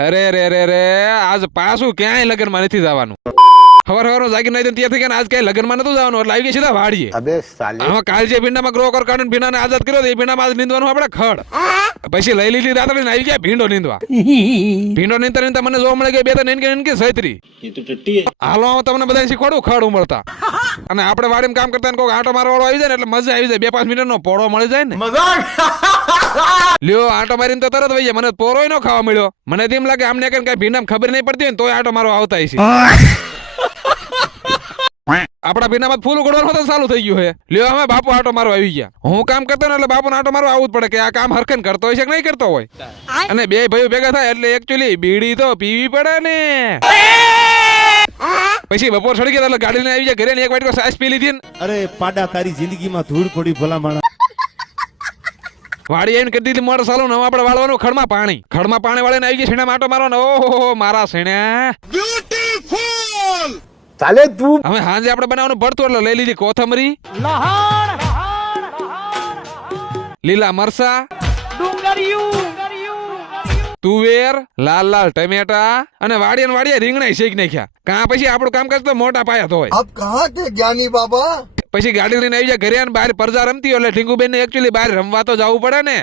અરે રે રે રે આજ પાછું ક્યાંય લગ્નમાં નથી જવાનું. હવાર જાગી નહીં ત્યાંથી કે આજ ક્યાંય લગ્નમાં નતું જવાનું એટલે આવી ગયા સીધા વાડીએ. અબે સાલે હવે કાલ જે ભીંડામાં ગ્રો કર કાઢીને ભીંડાને આઝાદ કર્યો એ ભીંડામાં આજ નીંદવાનું આપણે ખડ. પછી લઈ લીધી દાતડીને આવી ગયા ભીંડો નીંદવા. ભીંડો નીંદતા મને જોવા મળે કે બે ત્રણ એનકે સૈત્રી. હાલો હું તમને બધા શીખવાડું ખડ ઉમળતા. અને આપણે વાડીમાં કામ કરતા કોઈ આંટો મારવાળો આવી જાય ને એટલે મજા આવી જાય. 2-5 મિનિટનો પોળો મળી જાય ને. લ્યો આંટો મારીને તો તરત વહી જાય. મને પોરો નો ખાવા મળ્યો. મને એમ લાગે આમને કઈ ભીંડામાં ખબર નહીં પડતી હોય ને તોય આંટો મારવા આવતા છે. આપડા ભીનામાં ફૂલ ઉગડવાનું તો ચાલુ થઈ ગયું છે. લ્યો અમે બાપુ આંટો મારવા આવી ગયા. હું કામ કરતો ને એટલે બાપુ આંટો મારવા આવવું જ પડે કે આ કામ હરખન કરતો હોય છે કે નહીં કરતો હોય. અને બે ભાઈઓ ભેગા થાય એટલે એકચ્યુઅલી બીડી તો પીવી પડે ને. પછી બપોર ચડી ગયા એટલે ગાડી લઈને આવી જાય ઘરે ને એક વાટકો સાસ પી લીધી ને. અરે પાડા તારી જિંદગીમાં ધૂળ પડી ભલા માણસ. વાડી આવીને કરી દીધી મોટર ચાલુ ને આપણે વાળવાનું ખડમાં પાણી વાળીને આવી ગયા શેણા માટો મારવાનો. ઓહો મારા શેણા સાલે તું હવે હાંજે આપણે બનાવવાનું પડતું એટલે લઈ લીધી કોથમરી, લીલા મરસા, તુવેર, લાલ ટમેટા અને વાડિયા રીંગણા શેકી નાખ્યા. કા પછી આપણું કામ કરતો મોટા પાયા તો હોય. અબ કહા કે જ્ઞાની બાબા પછી ગાડી લઈને આવી જાય ઘરે અને બહાર પરજા રમતી હોય એટલે ઢીંગુબેન ને એકચ્યુઅલી બહાર રમવા તો જવું પડે ને.